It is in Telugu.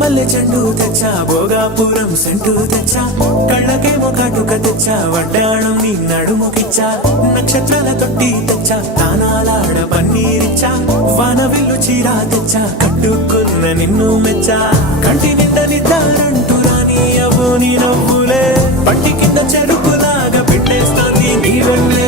మల్లె చెండు తెచ్చా భోగాపురం సెంటు తెచ్చా కళ్ళకేమో కాటుక తెచ్చా వడ్డాణం నీ నడుముకిచ్చా నక్షత్రాల తొట్టి తెచ్చా తానాలాడ పన్నీరిచ్చా వానవిల్లు చీరా తెచ్చా కట్టుకున్న నిన్ను మెచ్చా కంటి నింద నిద్దారంటూ రాని అవు నీ నవ్వులే పట్టి కింద చెరుకులాగా పెట్టేస్తాంది నీ వెన్నె